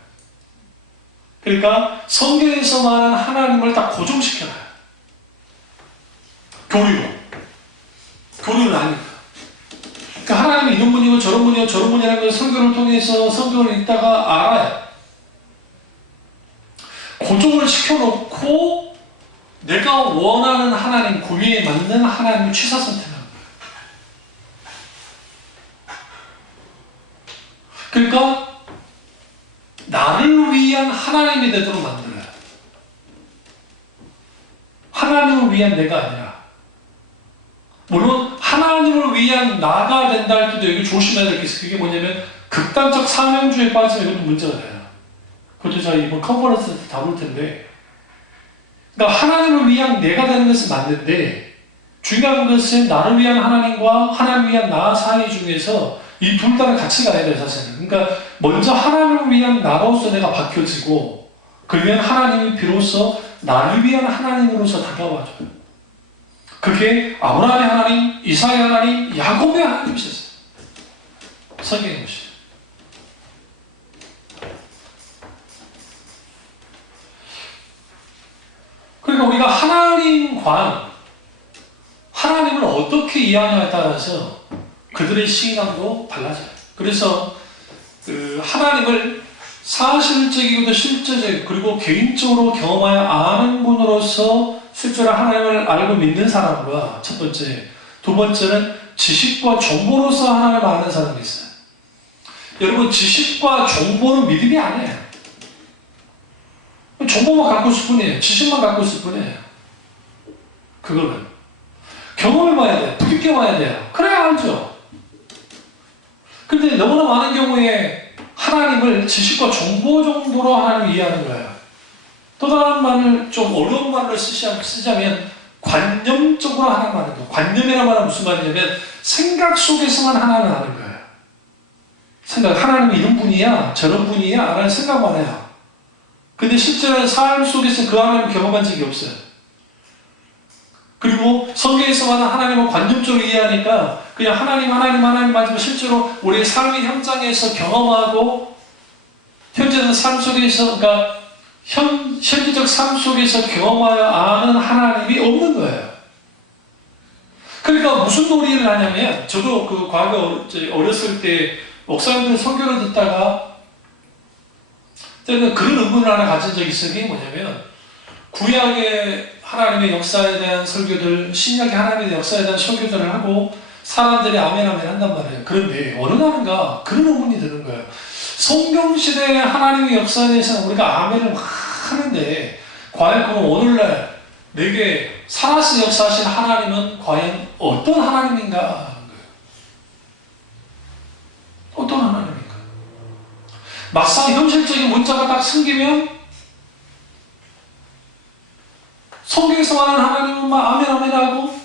그러니까 성경에서 말하는 하나님을 딱 고정시켜놔요. 교리를 아니까. 그러니까 하나님이 이런 분이고 저런 분이고 저런 분이라는 걸 성경을 통해서 성경을 읽다가 알아요. 고정을 시켜놓고 내가 원하는 하나님, 구미에 맞는 하나님을 취사 선택하는 거예요. 그러니까 나를 위한 하나님이 되도록 만들어요. 하나님을 위한 내가 아니라. 물론 하나님을 위한 나가 된다 할 때도 여기 조심해야 될 게 있어요. 그게 뭐냐면, 극단적 사명주의에 빠지면 이것도 문제가 돼요. 그것도 제가 이번 컨퍼런스에서 다룰 텐데, 그러니까 하나님을 위한 내가 되는 것은 맞는데, 중요한 것은 나를 위한 하나님과 하나님을 위한 나 사이 중에서 이 둘 다는 같이 가야 돼요, 사실은. 그러니까 먼저 하나님을 위한 나로서 내가 바뀌어지고, 그러면 하나님이 비로소 나를 위한 하나님으로서 다가와줘요. 그게 아브라함의 하나님, 이삭의 하나님, 야곱의 하나님이셨어요. 성경의 것이. 그러니까 우리가 하나님을 어떻게 이해하냐에 따라서 그들의 신앙도 달라져요. 그래서 하나님을 사실적이고도 실제적, 그리고 개인적으로 경험하여 아는 분으로서 실제로 하나님을 알고 믿는 사람과, 첫 번째. 두 번째는 지식과 정보로서 하나님을 아는 사람이 있어요. 여러분, 지식과 정보는 믿음이 아니에요. 정보만 갖고 있을 뿐이에요. 지식만 갖고 있을 뿐이에요. 그거는 경험해봐야 돼요. 부딪혀봐야 돼요. 그래야 알죠. 근데 너무나 많은 경우에 하나님을 지식과 정보 정도로 하나님을 이해하는 거예요. 또 다른 말을 좀 어려운 말로 쓰자면 관념적으로 하나님 하는 거예요. 관념이라는 말은 무슨 말이냐면 생각 속에서만 하나님을 아는 거예요. 생각, 하나님이 이런 분이야 저런 분이야 라는 생각만 해요. 근데 실제로는 삶 속에서 그 하나님을 경험한 적이 없어요. 그리고 성경에서만 하나님을 관념적으로 이해하니까 그냥 하나님 맞으면 실제로 우리의 삶의 현장에서 경험하고 현재는 삶 속에서 그러니까 현재적 삶 속에서 경험하여 아는 하나님이 없는 거예요. 그러니까 무슨 놀이를 하냐면 저도 그 과거 어렸을 때 목사님들 설교를 듣다가 때는 그런 의문을 하나 가진 적이 있어요. 그게 뭐냐면 구약의 하나님의 역사에 대한 설교들, 신약의 하나님의 역사에 대한 설교들을 하고 사람들이 아멘 한단 말이에요. 그런데 어느 날인가 그런 의문이 드는 거예요. 성경시대의 하나님의 역사에 대해서는 우리가 아멘을 막 하는데 과연 그럼 오늘날 내게 살아서 역사하신 하나님은 과연 어떤 하나님인가 하는 거예요. 어떤 하나님인가? 막상 현실적인 문자가 딱 생기면 성경에서 말하는 하나님은 막 아멘 하고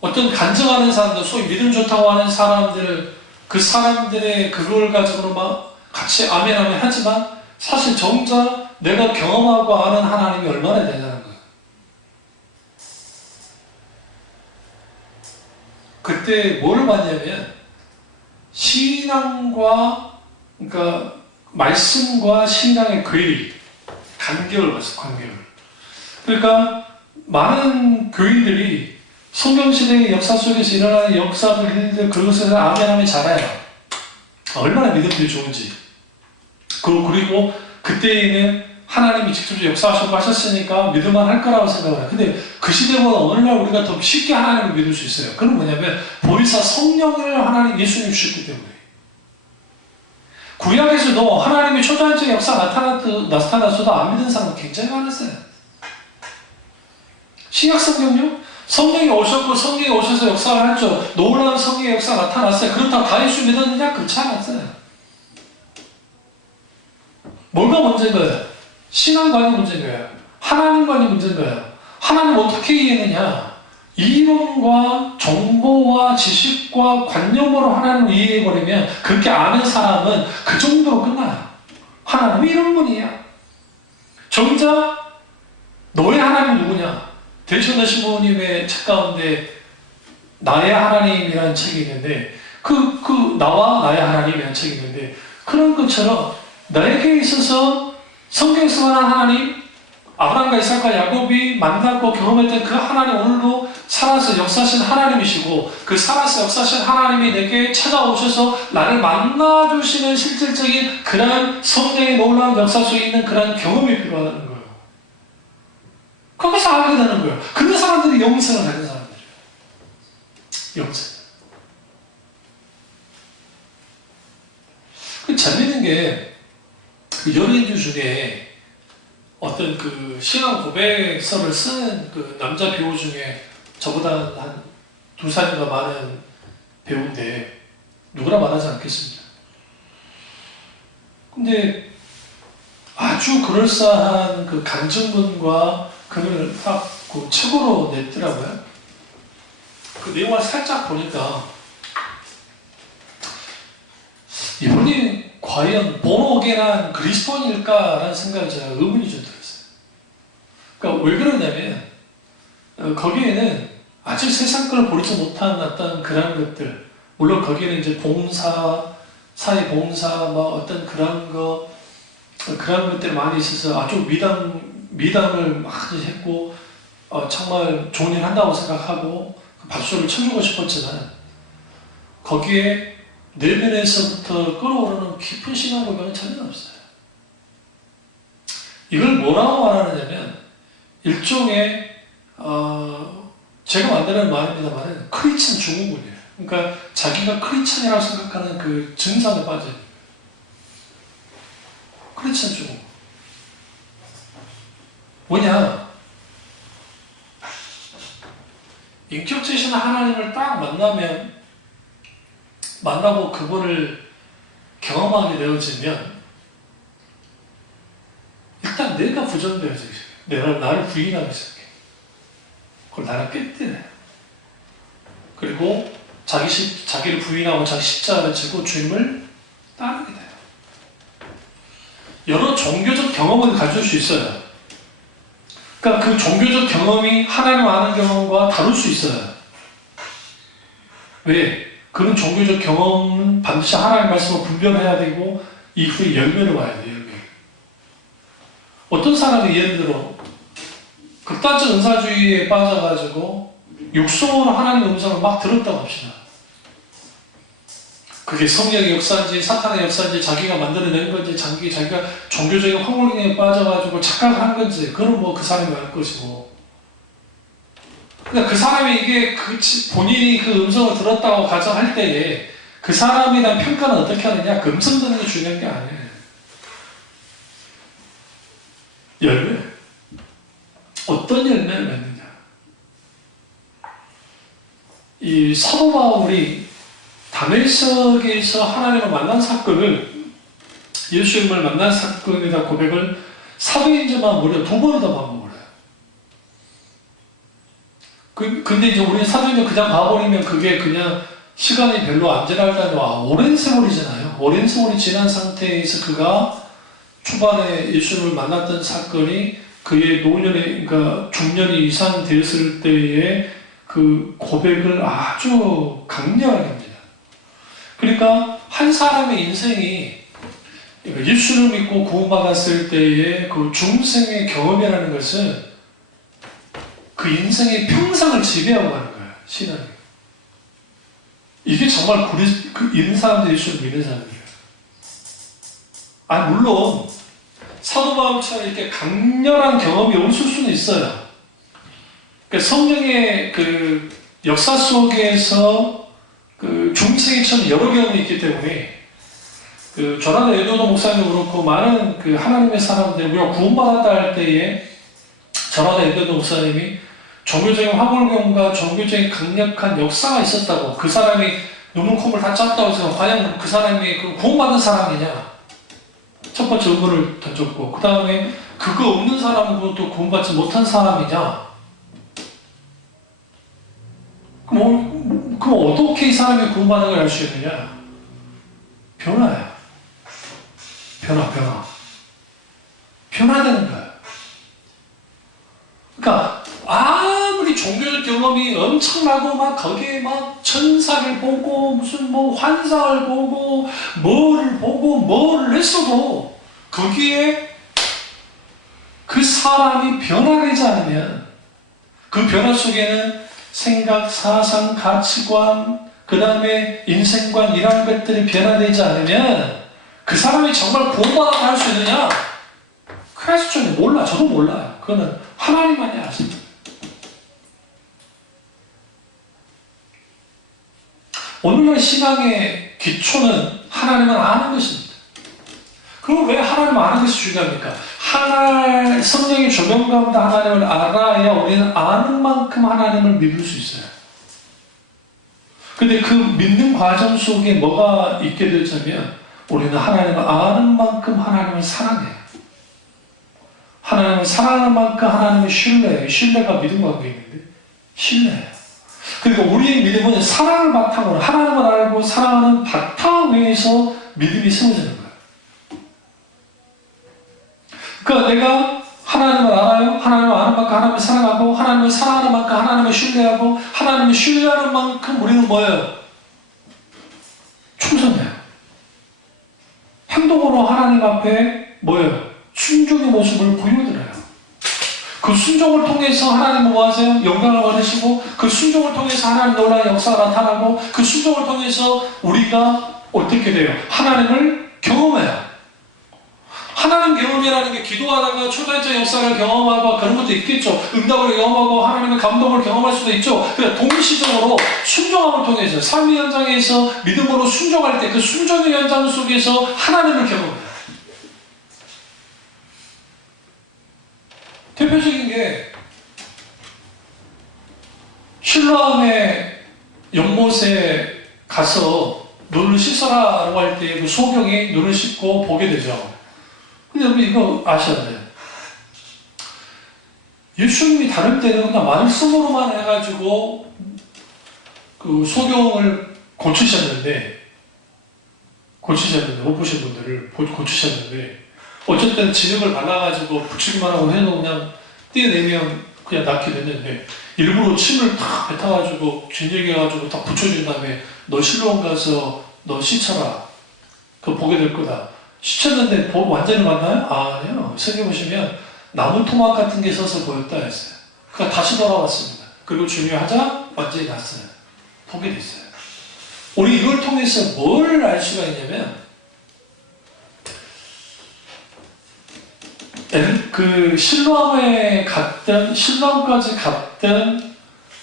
어떤 간증하는 사람들, 소위 믿음 좋다고 하는 사람들, 그 사람들의 그걸 가지고는 막 같이 아멘 하지만 사실 정작 내가 경험하고 아는 하나님이 얼마나 되냐는 거예요. 그때 뭘 봤냐면 신앙과 그러니까 말씀과 신앙의 괴리, 간격을 봤어요. 간격을. 그러니까 많은 교인들이 성경시대의 역사 속에서 일어나는 역사들, 일들, 그것을 아멘하면 잘해요. 얼마나 믿음들이 좋은지. 그리고 그때에는 하나님이 직접 역사하시고 하셨으니까 믿을만 할 거라고 생각을 해요. 근데 그 시대보다 오늘날 우리가 더 쉽게 하나님을 믿을 수 있어요. 그건 뭐냐면 보혜사 성령을 하나님 예수님이 주셨기 때문에. 구약에서도 하나님의 초자연적 역사 나타났어도 안 믿는 사람은 굉장히 많았어요. 신약 성경요? 성령이 오셨고 성령이 오셔서 역사를 했죠. 놀라운 성령의 역사가 나타났어요. 그렇다고 다 예수 믿었느냐? 그렇지 않았어요. 뭐가 문제인 거예요? 신앙관이 문제인 거예요. 하나님관이 문제인 거예요. 하나님 어떻게 이해했느냐? 이론과 정보와 지식과 관념으로 하나님을 이해해버리면 그렇게 아는 사람은 그 정도로 끝나요. 하나님이 이런 분이야. 정작 너의 하나님 누구냐? 대천대 신부님의 책 가운데 나의 하나님이라는 책이 있는데 나와 나의 하나님이라는 책이 있는데 그런 것처럼 나에게 있어서 성경에서 말하는 하나님, 아브라함과 이삭과 야곱이 만났고 경험했던 그 하나님 오늘도 살아서 역사하신 하나님이시고 그 살아서 역사하신 하나님이 내게 찾아오셔서 나를 만나주시는 실질적인 그러한 성령의 놀라운 역사 속에 있는 그러한 경험이 필요하다는 거예요. 거기서 알게 되는 거예요. 그런 사람들이 영생을 가진 사람들이에요. 영생. 재밌는 게 그 연예인들 중에 어떤 그 신앙 고백서를 쓰는 그 남자 배우 중에 저보다 한 2살인가 많은 배우인데 누구나 말하지 않겠습니다. 근데 아주 그럴싸한 그 간증문과 글을 딱 그 책으로 냈더라고요. 그 내용을 살짝 보니까 이분이 과연 본어게난 그리스도인일까라는 생각이 제가 의문이 좀 들었어요. 그러니까 왜 그러냐면 거기에는 아직 세상 걸 보지 못한 어떤 그런 것들, 물론 거기에는 이제 봉사, 사회 봉사, 뭐 어떤 그런 것들이 많이 있어서 아주 미담을 많이 했고 정말 좋은 일 한다고 생각하고 박수를 쳐주고 싶었지만 거기에 내면에서부터 끌어오르는 깊은 신앙 고백은 전혀 없어요. 이걸 뭐라고 말하느냐면 일종의 제가 만드는 말입니다만 크리스천 증후군이에요. 그러니까 자기가 크리스천이라고 생각하는 그 증상에 빠져요. 크리스천 증후군. 뭐냐? 인격체신 하나님을 딱 만나고 그분을 경험하게 되어지면 일단 내가 부정되어지기 시작해. 나를 부인하기 시작해. 그걸 나를 깨뜨려요. 그리고 자기를 부인하고 자기 십자가를 지고 주님을 따르게 돼요. 여러 종교적 경험을 가질 수 있어요. 그러니까 그 종교적 경험이 하나님 아는 경험과 다를 수 있어요. 왜? 그런 종교적 경험은 반드시 하나님의 말씀을 분별해야 되고 이후에 열매를 봐야 돼요. 열매. 어떤 사람이 예를 들어 극단적 은사주의에 빠져가지고 육성으로 하나님의 음성을 막 들었다고 합시다. 그게 성령의 역사인지 사탄의 역사인지 자기가 만들어낸 건지 자기가 종교적인 황홀경에 빠져가지고 착각을 한 건지 그건 뭐 그 사람이 알 것이고, 그러니까 그 사람이 이게 본인이 그 음성을 들었다고 가정할 때에 그 사람에 대한 평가는 어떻게 하느냐, 그 음성 듣는 게 중요한 게 아니에요. 열매. 어떤 열매를 맺느냐. 이 사도 바울이 다메섹에서 하나님을 만난 사건을, 예수님을 만난 사건이다 고백을 사도행전만 무려 2번을 더 반복을 해요. 근데 이제 우리는 사도행전 그냥 봐버리면 그게 그냥 시간이 별로 안 지날다니 오랜 세월이잖아요. 오랜 세월이 지난 상태에서 그가 초반에 예수님을 만났던 사건이 그의 노년에, 그러니까 중년 이상 되었을 때의 그 고백을 아주 강렬하게 합니다. 그러니까 한 사람의 인생이 예수를 믿고 구원받았을 때의 그 중생의 경험이라는 것은 그 인생의 평생을 지배하고 가는 거예요. 신앙이. 이게 정말 이런 사람들이 예수를 믿는 사람들이에요. 물론 사도 바울처럼 이렇게 강렬한 경험이 없을 수는 있어요. 그러니까 성령의 그 역사 속에서 그 중생이처럼 여러 경험이 있기 때문에 그 조나단 에드워드 목사님도 그렇고 많은 그 하나님의 사람들, 우리가 구원받았다 할 때에 조나단 에드워드 목사님이 종교적인 화골경과 종교적인 강력한 역사가 있었다고, 그 사람이 눈물 콧물 다 짰다고 해서 과연 그 사람이 그 구원받은 사람이냐, 첫 번째 의문을 던졌고, 그 다음에 그거 없는 사람은 그것도 구원받지 못한 사람이냐, 그럼 어떻게 이 사람이 구원받는 걸 알 수 있느냐? 변화야. 변화되는 거야. 그러니까 아무리 종교적 경험이 엄청나고 막 거기에 막 천사를 보고 무슨 뭐 환상을 보고 뭐를 했어도 거기에 그 사람이 변화되지 않으면, 그 변화 속에는 생각, 사상, 가치관, 그 다음에 인생관 이런 것들이 변화되지 않으면 그 사람이 정말 구원받았다 할 수 있느냐? 크리스천이 몰라. 저도 몰라요. 그거는 하나님만이 아십니다. 오늘날 신앙의 기초는 하나님을 아는 것입니다. 그럼 왜 하나님을 아는 것이 중요합니까? 성령의 조명 가운데 하나님을 알아야 우리는 아는 만큼 하나님을 믿을 수 있어요. 근데 그 믿는 과정 속에 뭐가 있게 되자면 우리는 하나님을 아는 만큼 하나님을 사랑해요. 하나님을 사랑하는 만큼 하나님을 신뢰해요. 신뢰가 믿음 관계인데 신뢰해요. 그러니까 우리의 믿음은 사랑을 바탕으로, 하나님을 알고 사랑하는 바탕 위에서 믿음이 세워지는 거예요. 그러니까 내가 하나님을 알아요. 하나님을 아는 만큼 하나님을 사랑하고, 하나님을 사랑하는 만큼 하나님을 신뢰하고, 하나님을 신뢰하는 만큼 우리는 뭐예요? 충성해요. 행동으로 하나님 앞에 뭐예요? 순종의 모습을 보여드려요. 그 순종을 통해서 하나님은 뭐 하세요? 영광을 받으시고, 그 순종을 통해서 하나님 놀라운 역사가 나타나고, 그 순종을 통해서 우리가 어떻게 돼요? 하나님을 경험해요. 하나님 경험이라는 게 기도하다가 초자연적 역사를 경험하고 그런 것도 있겠죠. 응답을 경험하고 하나님의 감동을 경험할 수도 있죠. 그러니까 동시적으로 순종함을 통해서 삶의 현장에서 믿음으로 순종할 때 그 순종의 현장 속에서 하나님을 경험해요. 대표적인 게 실로암의 연못에 가서 눈을 씻어라라고 할 때 그 소경이 눈을 씻고 보게 되죠. 근데 여러분 이거 아셔야 돼요. 예수님이 다른 때는 그냥 말씀으로만 해가지고 그 소경을 고치셨는데, 못 보신 분들을 고치셨는데, 어쨌든 진흙을 발라가지고 붙이기만 하고 해도 그냥 떼어내면 그냥 낫게 됐는데, 일부러 침을 탁 뱉어가지고 진흙해가지고 딱 붙여준 다음에 너 실로암 가서 너 씻어라. 그거 보게 될 거다. 씻었는데 완전히 맞나요? 아니요. 성경 보시면 나무 토막 같은 게 서서 보였다 했어요. 그러니까 다시 돌아왔습니다. 그리고 중요하자 완전히 났어요. 보게 됐어요. 우리 이걸 통해서 뭘 알 수가 있냐면, 그 실로암까지 갔던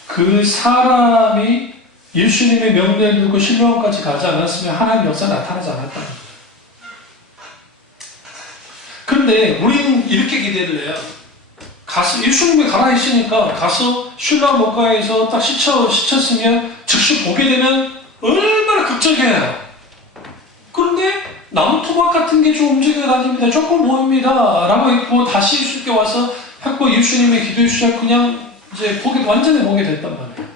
그 사람이 예수님의 명령을 듣고 실로암까지 가지 않았으면 하나님의 역사가 나타나지 않았다는 거예요. 그런데 우리는 이렇게 기대를 해요. 가서 예수님이 가라 했으니까 가서 실로암 목가에서 딱 씻었으면 즉시 보게 되면 얼마나 극적이에요. 그런데 나무 토막 같은 게 좀 움직여 다닙니다. 조금 보입니다. 라고 했고 다시 예수님께 와서 했고 예수님의 기도의 시작 그냥 이제 완전히 보게 됐단 말이에요.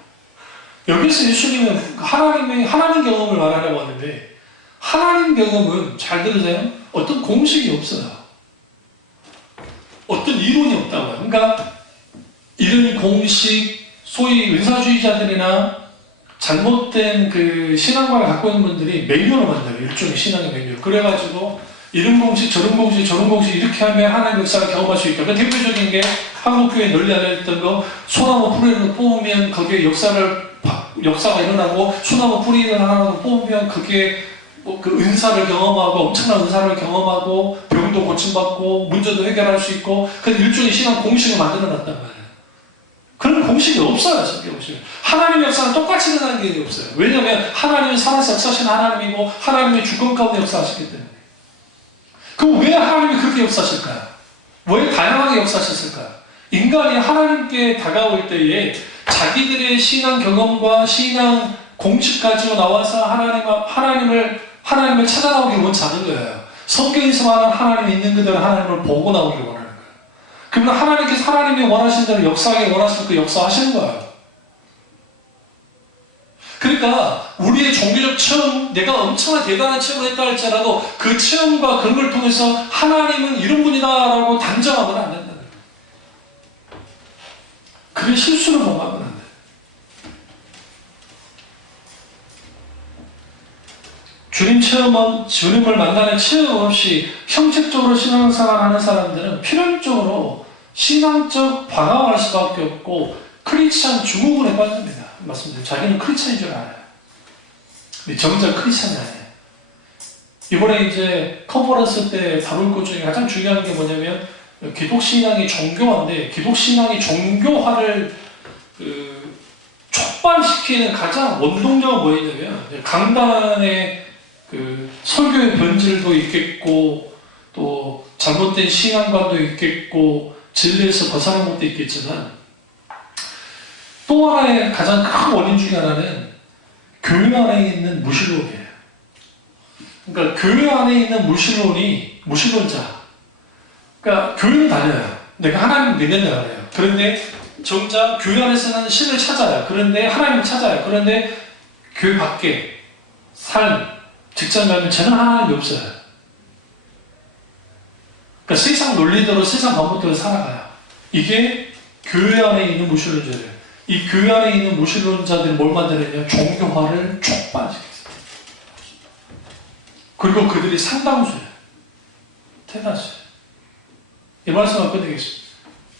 여기서 예수님은 하나님 경험을 말하려고 하는데, 하나님 경험은 잘 들으세요. 어떤 공식이 없어요. 어떤 이론이 없다고요. 그러니까 이런 공식, 소위 은사주의자들이나 잘못된 그 신앙관을 갖고 있는 분들이 매뉴얼을 만들어요. 일종의 신앙의 매뉴얼. 그래가지고 이런 공식, 저런 공식, 저런 공식 이렇게 하면 하나님 역사를 경험할 수 있다. 그 대표적인 게 한국교회 널리 알려졌던 거, 소나무 뿌리를 뽑으면 거기에 역사가 일어나고, 소나무 뿌리를 하나 뽑으면 그게 그 은사를 경험하고, 엄청난 은사를 경험하고, 병도 고침받고, 문제도 해결할 수 있고, 그 일종의 신앙 공식을 만들어 놨단 말이에요. 그런 공식이 없어요, 성경 보시면. 하나님의 역사는 똑같이 일어나는 게 없어요. 왜냐하면 하나님은 살아서 역사하시는 하나님이고, 하나님의 주권 가운데 역사하시기 때문에. 그럼 왜 하나님이 그렇게 역사하실까요? 왜 다양하게 역사하셨을까요? 인간이 하나님께 다가올 때에 자기들의 신앙 경험과 신앙 공식 가지고 나와서 하나님을 찾아 나오길 원치 않은 거예요. 성경에서 말하는 하나님이 있는 그대로 하나님을 보고 나오길 원하는 거예요. 그러면 하나님께서 하나님이 원하신 대로 역사하기 원하시면 그 역사하시는 거예요. 그러니까 우리의 종교적 체험, 내가 엄청난 대단한 체험을 했다 할지라도 그 체험과 그런 걸 통해서 하나님은 이런 분이다 라고 단정하면 안 된다는 거예요. 그게 실수를 범하면 안 돼요. 주님을 만나는 체험 없이 형식적으로 신앙생활 하는 사람들은 필연적으로 신앙적 방황할 수밖에 없고 크리스찬 증후군에 빠집니다. 맞습니다. 자기는 크리스찬인 줄 알아요. 근데 정작 크리스찬이 아니에요. 이번에 이제 컨퍼런스 때 다룰 것 중에 가장 중요한 게 뭐냐면, 기독신앙이 종교화인데, 기독신앙이 종교화를 촉발시키는 가장 원동력은 뭐였냐면, 강단의 설교의 변질도 있겠고, 또 잘못된 신앙관도 있겠고, 진리에서 벗어난 것도 있겠지만, 또 하나의 가장 큰 원인 중에 하나는 교회 안에 있는 무신론이에요. 그러니까 교회 안에 있는 무신론자. 그러니까 교회는 다녀요. 내가 하나님 믿는 줄 알아요. 그런데 정작 교회 안에서는 신을 찾아요. 그런데 하나님을 찾아요. 그런데 교회 밖에 삶, 직장 가면 저는 하나님이 없어요. 그러니까 세상 논리대로 세상 방법대로 살아가요. 이게 교회 안에 있는 무신론자예요. 이 교회 안에 있는 무신론자들이 뭘 만드느냐? 종교화를 촉발시켰어요. 그리고 그들이 상당수예요. 대다수예요. 이 말씀을 끝내겠습니다.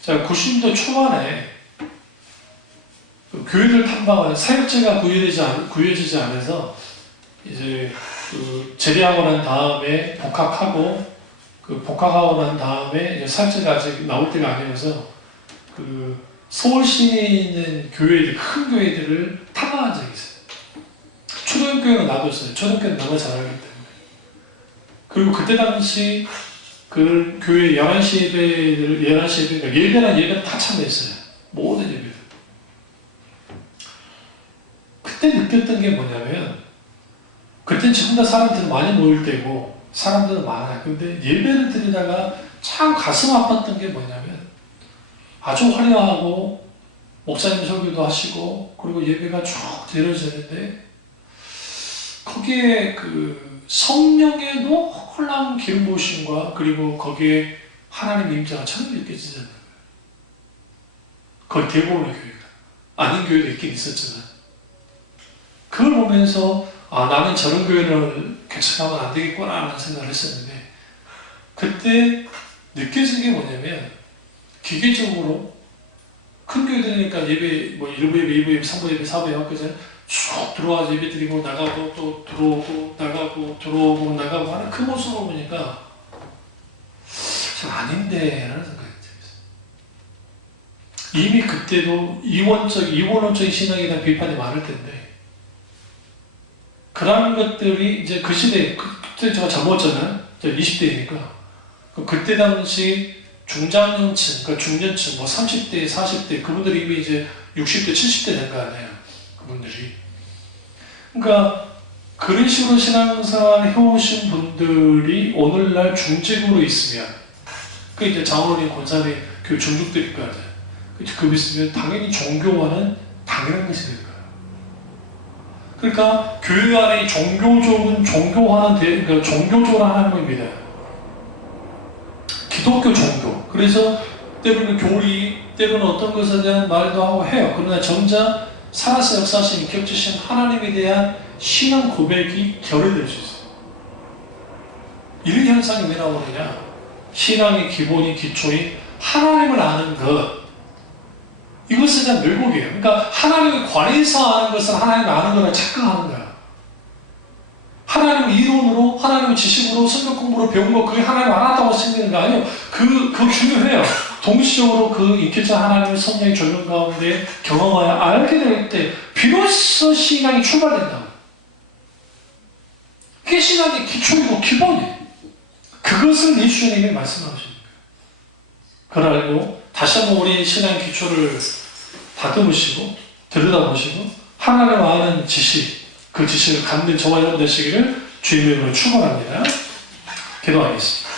자, 90년대 초반에 교회를 탐방하는 사역제가 구해지지 않아서 이제 제대하고 난 다음에 복학하고 난 다음에 이제 사역제가 아직 나올 때가 아니어서 서울시에 있는 교회들, 큰 교회들을 탐방한 적이 있어요. 초등교회는 놔뒀어요. 초등교회는 너무 잘 알기 때문에. 그리고 그때 당시 그 교회 11시 예배는 다 참여했어요. 모든 예배들. 그때 느꼈던 게 뭐냐면, 그때는 지금도 사람들이 많이 모일 때고 사람들은 많아요. 근데 예배를 드리다가 참 가슴 아팠던 게 뭐냐면, 아주 화려하고 목사님 설교도 하시고 그리고 예배가 쭉 드려지는데, 거기에 그 성령의 놀라운 기름 부으심과 그리고 거기에 하나님의 임재가 전혀 느껴지지 않는 거예요. 거의 대부분의 교회가. 아닌 교회도 있긴 있었지만, 그걸 보면서 나는 저런 교회를 개척하면 안 되겠구나 라는 생각을 했었는데, 그때 느껴진 게 뭐냐면, 기계적으로 큰 교회들이니까 예배, 뭐 1부 예배, 2부 예배, 3부 예배, 4부 예배 하고 쭉 들어와서 예배 드리고 나가고 또 들어오고 나가고 들어오고 나가고 하는 그 모습을 보니까 참 아닌데 라는 생각이 들었어요. 이미 그때도 이원론적인 신앙에 대한 비판이 많을 텐데, 그런 것들이 이제 그 시대에, 그때 제가 젊었잖아요. 제가 20대이니까. 그때 당시 중장년층, 그러니까 중년층, 뭐 30대, 40대, 그분들이 이미 이제 60대, 70대 된 거 아니에요. 그분들이. 그러니까 그런 식으로 신앙생활 해오신 분들이 오늘날 중직으로 있으면, 그 이제 장로님, 권사님, 교회 중직들일 거 아니에요. 그 있으면 당연히 종교와는 당연한 것이 될 거예요. 그러니까 교회 안에 종교적은 종교화는 그러니까 종교적으로 하나님을 믿어요. 기독교 종교. 그래서 때로는 교리, 때로는 어떤 것에 대한 말도 하고 해요. 그러나 정작 살아서 역사하신 겹치신 하나님에 대한 신앙 고백이 결여될 수 있어요. 이런 현상이 왜 나오느냐? 신앙의 기본이 기초인 하나님을 아는 것, 이것에 대한 왜곡이에요. 그러니까 하나님에 관해서 아는 것은 하나님을 아는 거라 착각하는 거야. 하나님 이론으로, 하나님 지식으로, 성경 공부로 배운 거, 그게 하나님 알았다고 생각하는 거 아니에요. 그거 중요해요. 동시적으로 그 인격자 하나님의 성령의 조명 가운데 경험하여 알게 될 때, 비로소 신앙이 출발된다. 그게 신앙의 기초이고 기본이에요. 그것을 예수님이 말씀하십니다. 그걸 알고, 다시 한번 우리 신앙의 기초를 다듬으시고, 들여다보시고, 하나님을 아는 지식, 그 지식을 갖는 저와 여러분 되시기를 주님의 이름으로 축원합니다. 기도하겠습니다.